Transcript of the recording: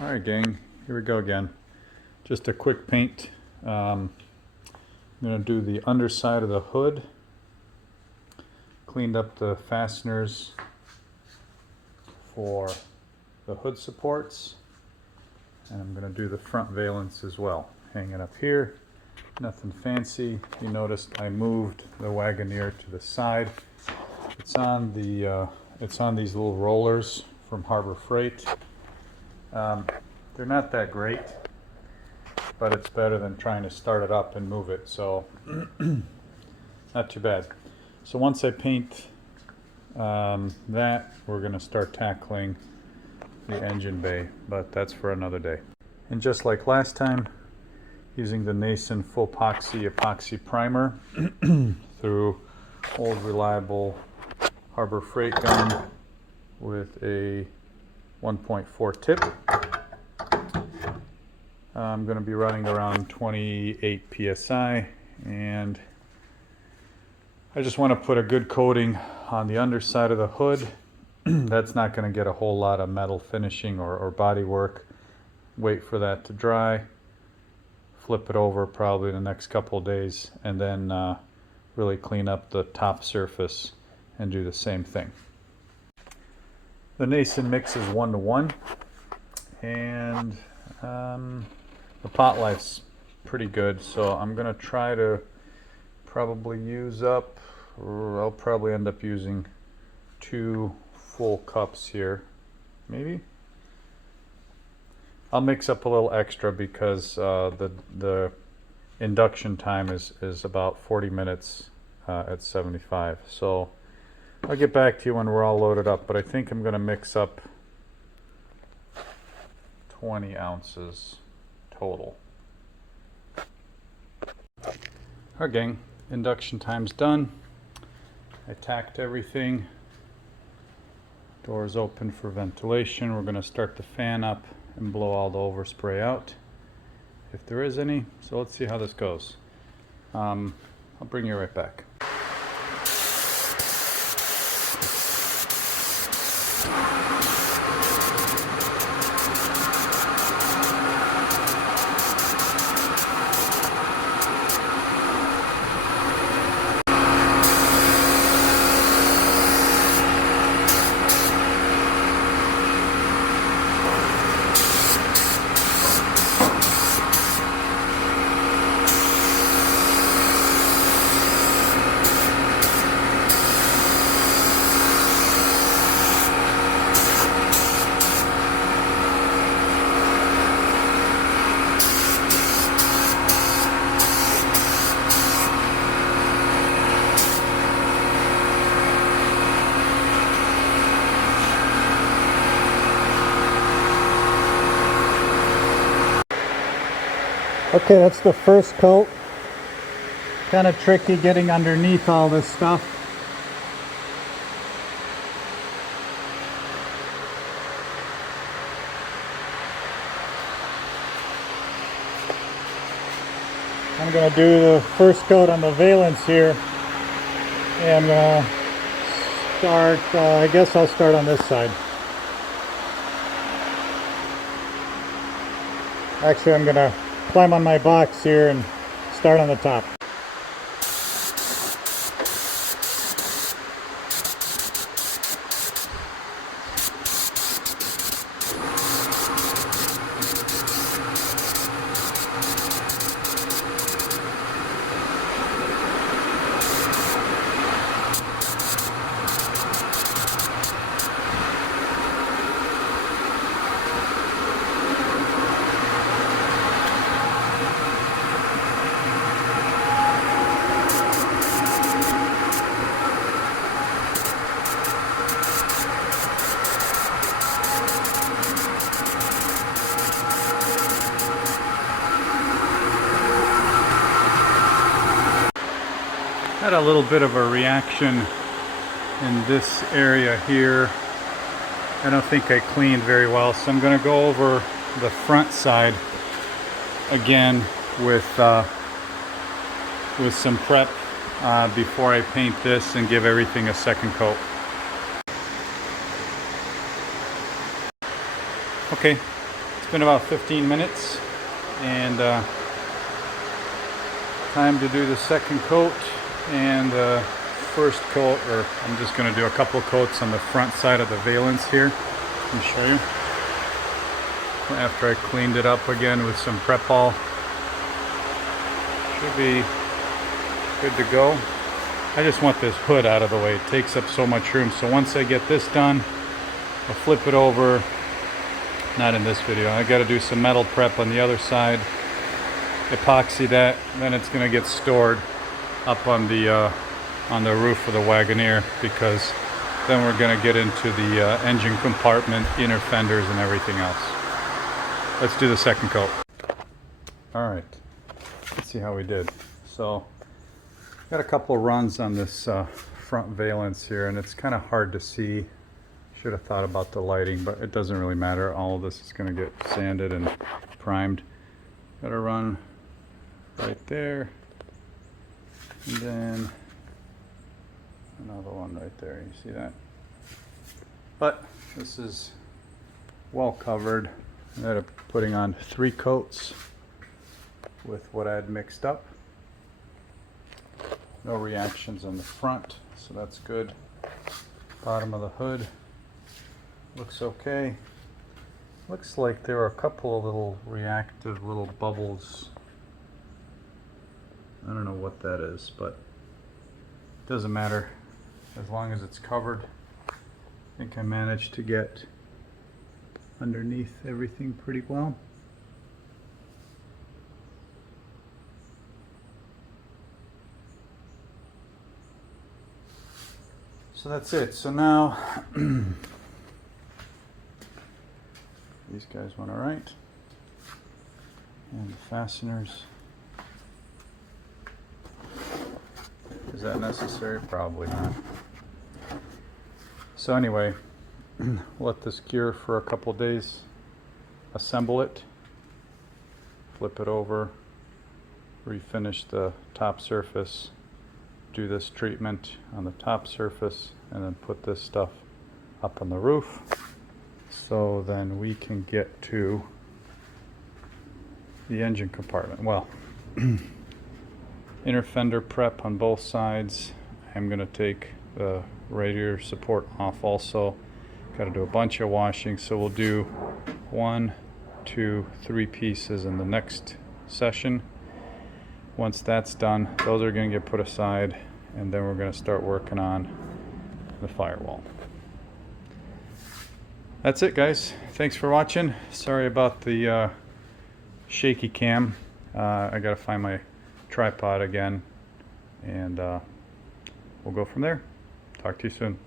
Alright gang, here we go again. Just a quick paint. I'm going to do the underside of the hood. Cleaned up the fasteners for the hood supports. And I'm going to do the front valance as well. Hanging up here. Nothing fancy. You noticed I moved the Wagoneer to the side. It's on these little rollers from Harbor Freight. They're not that great, but it's better than trying to start it up and move it, so not too bad. So once I paint that, we're going to start tackling the engine bay, but that's for another day. And just like last time, using the Nason Ful-poxy epoxy primer through old reliable Harbor Freight gun with a 1.4 tip. I'm going to be running around 28 psi, and I just want to put a good coating on the underside of the hood. That's not going to get a whole lot of metal finishing or body work. Wait for that to dry, flip it over probably the next couple of days, and then really clean up the top surface and do the same thing. The Nason mix is 1:1, and the pot life's pretty good, so I'm going to try to probably use up, or I'll probably end up using 2 full cups here, maybe. I'll mix up a little extra because the induction time is about 40 minutes at 75, so I'll get back to you when we're all loaded up, but I think I'm going to mix up 20 ounces total. Alright gang, induction time's done. I tacked everything. Doors open for ventilation. We're going to start the fan up and blow all the overspray out, if there is any. So let's see how this goes. I'll bring you right back. Okay, that's the first coat. Kind of tricky getting underneath all this stuff. I'm going to do the first coat on the valance here, and start, I guess I'll start on this side. Actually, I'm going to climb on my box here and start on the top. Had a little bit of a reaction in this area here. I don't think I cleaned very well, so I'm going to go over the front side again with some prep before I paint this and give everything a second coat. Okay, it's It's been about 15 minutes, and time to do the second coat and the first coat, or I'm just going to do a couple coats on the front side of the valance here. Let me show you. After I cleaned it up again with some Prep-All, should be good to go. I just want this hood out of the way. It takes up so much room. So once I get this done, I'll flip it over. Not in this video. I got to do some metal prep on the other side. Epoxy that. Then it's going to get stored up on the roof of the Wagoneer, because then we're going to get into the engine compartment, inner fenders, and everything else. Let's do the second coat. All right. Let's see how we did. So, got a couple runs on this front valance here, and it's kind of hard to see. Should have thought about the lighting, but it doesn't really matter. All of this is going to get sanded and primed. Got a run right there, and then another one right there. You see that? But this is well covered. I ended up putting on 3 coats with what I had mixed up. No reactions on the front, so that's good. Bottom of the hood looks okay. Looks like there are a couple of little reactive little bubbles. I don't know what that is, but it doesn't matter as long as it's covered. I think I managed to get underneath everything pretty well. So that's it. So now these guys went all right, and the fasteners. Is that necessary? Probably not. So anyway, let this cure for a couple days. Assemble it, flip it over, refinish the top surface, do this treatment on the top surface, and then put this stuff up on the roof. So then we can get to the engine compartment. Well, inner fender prep on both sides. I'm going to take the radiator support off also. Got to do a bunch of washing, so we'll do 1, 2, 3 pieces in the next session. Once that's done, those are going to get put aside, and then we're going to start working on the firewall. That's it, guys. Thanks for watching. Sorry about the shaky cam. I got to find my tripod again, and we'll go from there. Talk to you soon.